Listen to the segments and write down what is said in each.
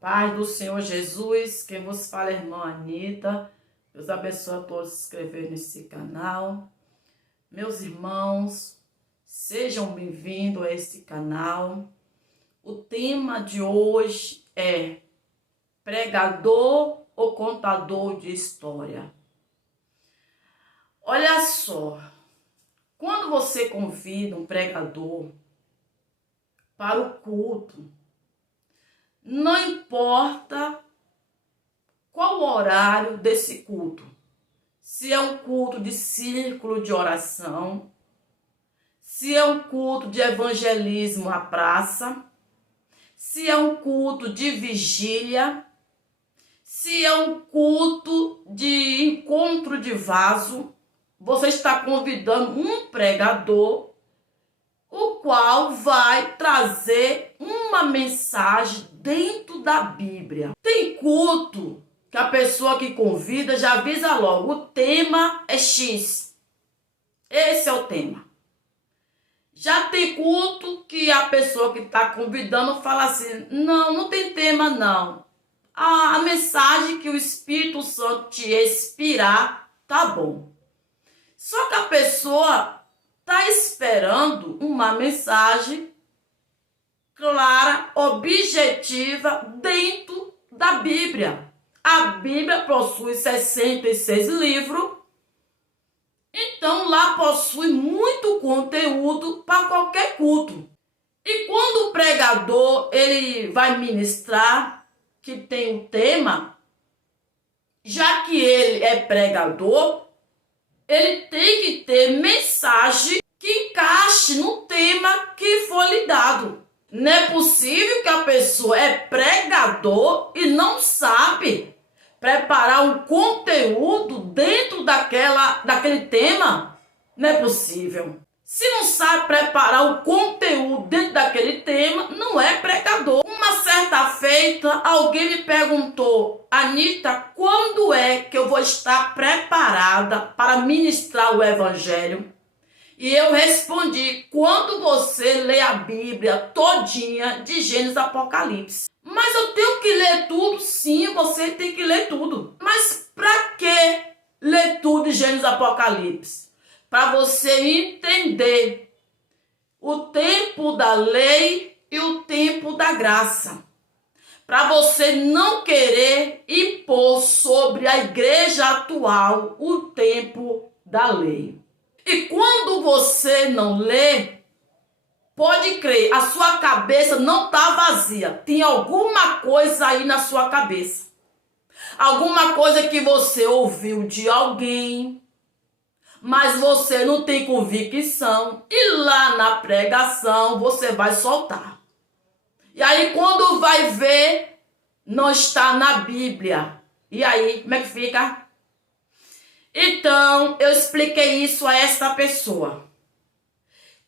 Paz do Senhor Jesus, quem vos fala é a irmã Anita. Deus abençoe a todos que se inscreveram nesse canal. Meus irmãos, sejam bem-vindos a este canal. O tema de hoje é pregador ou contador de história. Olha só, quando você convida um pregador para o culto, não importa qual o horário desse culto, se é um culto de círculo de oração, se é um culto de evangelismo à praça, se é um culto de vigília, se é um culto de encontro de vaso, você está convidando um pregador, o qual vai trazer uma mensagem dentro da Bíblia. Tem culto que a pessoa que convida já avisa logo, o tema é X. Esse é o tema. Já tem culto que a pessoa que está convidando fala assim, não tem tema não. A mensagem que o Espírito Santo te inspirar, tá bom. Só que a pessoa está esperando uma mensagem clara, objetiva, dentro da Bíblia. A Bíblia possui 66 livros, então lá possui muito conteúdo para qualquer culto. E quando o pregador ele vai ministrar, que tem um tema, já que ele é pregador, ele tem que ter mensagem que encaixe no tema que for lhe dado. Não é possível que a pessoa é pregador e não sabe preparar um conteúdo dentro daquele tema. Não é possível. Se não sabe preparar o conteúdo dentro daquele tema, não é pregador. Uma certa feita, alguém me perguntou, Anita, quando é que eu vou estar preparada para ministrar o Evangelho? E eu respondi, quando você lê a Bíblia todinha, de Gênesis a Apocalipse. Mas eu tenho que ler tudo? Sim, você tem que ler tudo. Mas para que ler tudo de Gênesis a Apocalipse? Para você entender o tempo da lei e o tempo da graça. Para você não querer impor sobre a igreja atual o tempo da lei. E quando você não lê, pode crer, a sua cabeça não está vazia. Tem alguma coisa aí na sua cabeça. Alguma coisa que você ouviu de alguém, mas você não tem convicção. E lá na pregação você vai soltar. E aí quando vai ver, não está na Bíblia. E aí, como é que fica? Então, eu expliquei isso a esta pessoa.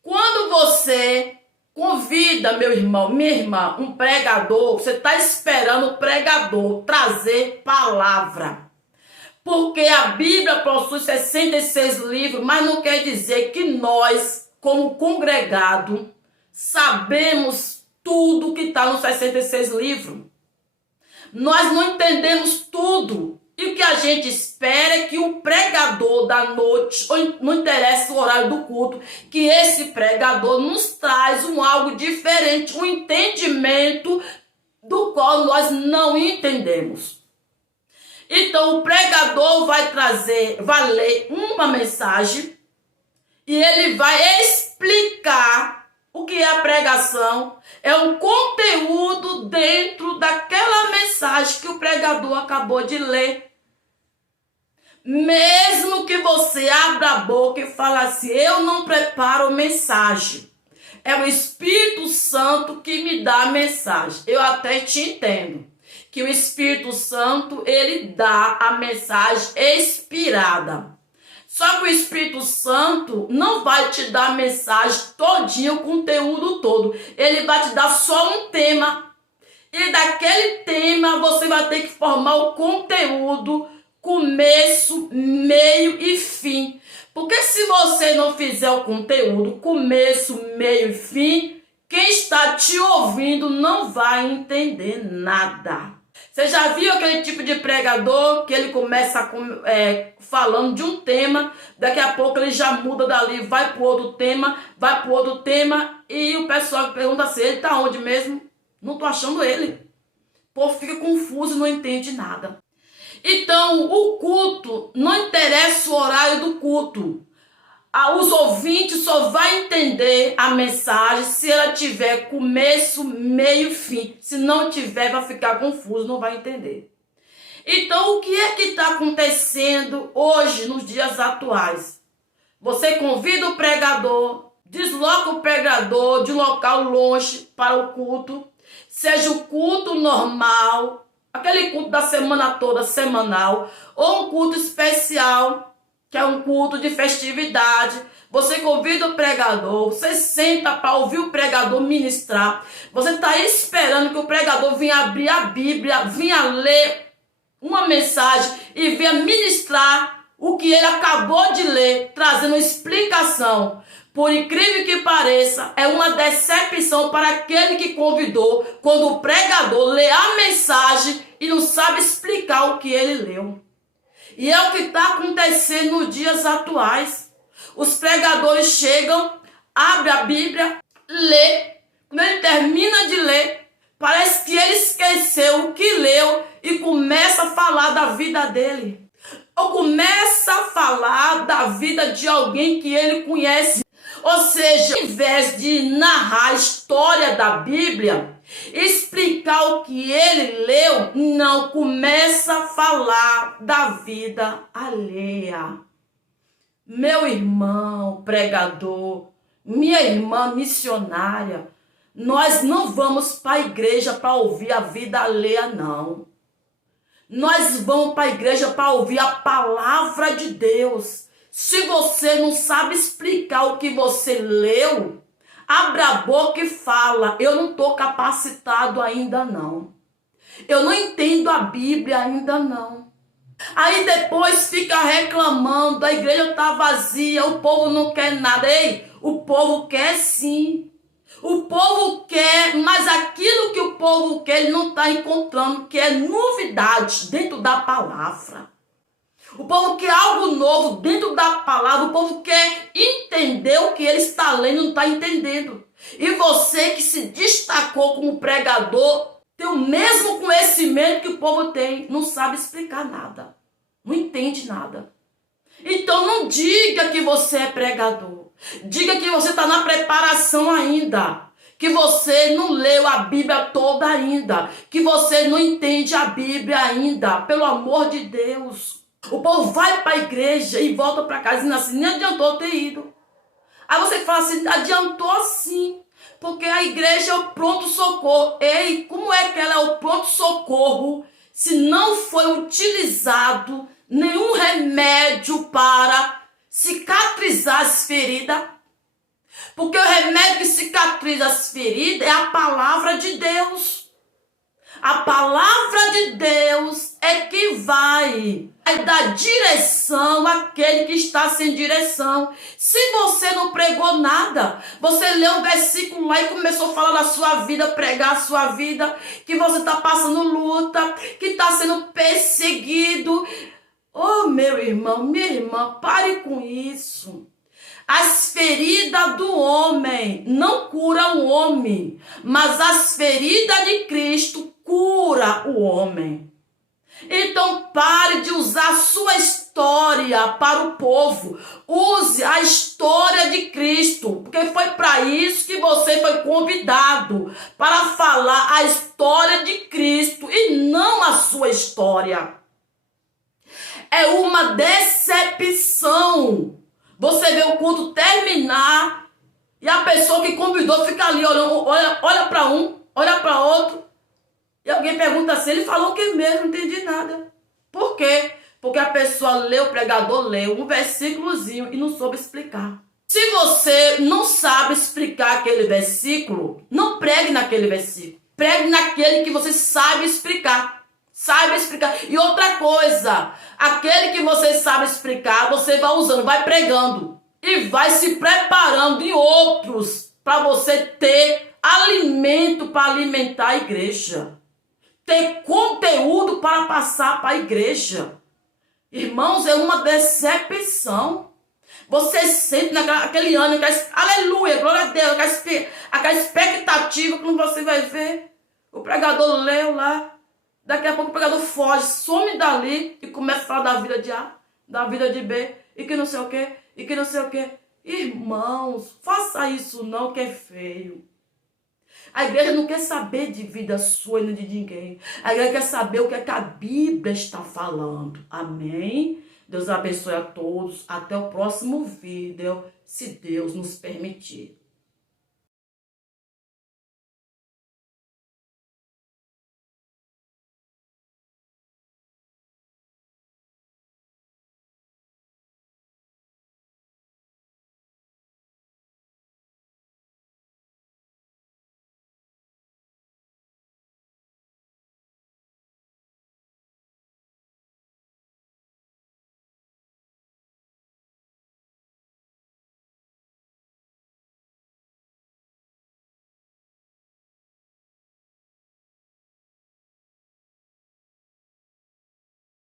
Quando você convida, meu irmão, minha irmã, um pregador, você está esperando o pregador trazer palavra. Porque a Bíblia possui 66 livros, mas não quer dizer que nós, como congregado, sabemos tudo que está nos 66 livros. Nós não entendemos tudo. E o que a gente espera é que o pregador da noite, ou não interessa o horário do culto, que esse pregador nos traz algo diferente, um entendimento do qual nós não entendemos. Então o pregador vai ler uma mensagem e ele vai explicar o que é a pregação, é um conteúdo dentro daquela mensagem que o pregador acabou de ler. Mesmo que você abra a boca e fale assim, eu não preparo mensagem. É o Espírito Santo que me dá a mensagem. Eu até te entendo que o Espírito Santo, ele dá a mensagem inspirada. Só que o Espírito Santo não vai te dar a mensagem todinha, o conteúdo todo. Ele vai te dar só um tema. E daquele tema você vai ter que formar o conteúdo, começo, meio e fim. Porque se você não fizer o conteúdo, começo, meio e fim, quem está te ouvindo não vai entender nada. Você já viu aquele tipo de pregador que ele começa falando de um tema, daqui a pouco ele já muda dali, vai para outro tema, e o pessoal pergunta assim, ele está onde mesmo? Não estou achando ele. O povo fica confuso e não entende nada. Então, o culto, não interessa o horário do culto. Os ouvintes só vão entender a mensagem se ela tiver começo, meio e fim. Se não tiver, vai ficar confuso, não vai entender. Então, o que é que está acontecendo hoje, nos dias atuais? Você convida o pregador, desloca o pregador de um local longe para o culto, seja o culto normal, aquele culto da semana toda, semanal, ou um culto especial, que é um culto de festividade. Você convida o pregador, você senta para ouvir o pregador ministrar. Você está esperando que o pregador venha abrir a Bíblia, venha ler uma mensagem e venha ministrar o que ele acabou de ler, trazendo explicação. Por incrível que pareça, é uma decepção para aquele que convidou, quando o pregador lê a mensagem e não sabe explicar o que ele leu. E é o que está acontecendo nos dias atuais. Os pregadores chegam, abrem a Bíblia, lê. Quando ele termina de ler, parece que ele esqueceu o que leu e começa a falar da vida dele. Ou começa a falar da vida de alguém que ele conhece. Ou seja, ao invés de narrar a história da Bíblia, explicar o que ele leu, não, começa a falar da vida alheia. Meu irmão pregador, minha irmã missionária, nós não vamos para a igreja para ouvir a vida alheia, não. Nós vamos para a igreja para ouvir a palavra de Deus. Se você não sabe explicar o que você leu, abra a boca e fala, eu não estou capacitado ainda não. Eu não entendo a Bíblia ainda não. Aí depois fica reclamando, a igreja está vazia, o povo não quer nada. Ei, o povo quer sim. O povo quer, mas aquilo que o povo quer, ele não está encontrando, que é novidade dentro da palavra. O povo quer algo novo dentro da palavra. O povo quer entender o que ele está lendo e não está entendendo. E você que se destacou como pregador, tem o mesmo conhecimento que o povo tem, não sabe explicar nada. Não entende nada. Então não diga que você é pregador. Diga que você está na preparação ainda. Que você não leu a Bíblia toda ainda. Que você não entende a Bíblia ainda. Pelo amor de Deus. O povo vai para a igreja e volta para casa dizendo assim, nem adiantou ter ido. Aí você fala assim, adiantou sim, porque a igreja é o pronto-socorro. Ei, como é que ela é o pronto-socorro se não foi utilizado nenhum remédio para cicatrizar as feridas? Porque o remédio que cicatriza as feridas é a palavra de Deus. A palavra de Deus é que vai dar direção àquele que está sem direção. Se você não pregou nada, você leu um versículo lá e começou a falar da sua vida, pregar a sua vida, que você está passando luta, que está sendo perseguido. Oh, meu irmão, minha irmã, pare com isso. As feridas do homem não curam o homem, mas as feridas de Cristo cura o homem. Então pare de usar a sua história para o povo. Use a história de Cristo, porque foi para isso que você foi convidado, para falar a história de Cristo e não a sua história. É uma decepção você vê o culto terminar e a pessoa que convidou fica ali olhando, olha para um, olha para outro. E alguém pergunta assim, ele falou o que mesmo? Não entendi nada. Por quê? Porque a pessoa leu, o pregador leu um versículozinho e não soube explicar. Se você não sabe explicar aquele versículo, não pregue naquele versículo. Pregue naquele que você sabe explicar. Saiba explicar. E outra coisa, aquele que você sabe explicar, você vai usando, vai pregando. E vai se preparando em outros para você ter alimento para alimentar a igreja. Ter conteúdo para passar para a igreja. Irmãos, é uma decepção. Você sente naquele ano, aleluia, glória a Deus, aquela expectativa que você vai ver. O pregador leu lá. Daqui a pouco o pregador foge, some dali e começa a falar da vida de A, da vida de B, e que não sei o que, e que não sei o que. Irmãos, faça isso não, que é feio. A igreja não quer saber de vida sua e de ninguém. A igreja quer saber o que é que a Bíblia está falando. Amém? Deus abençoe a todos. Até o próximo vídeo, se Deus nos permitir.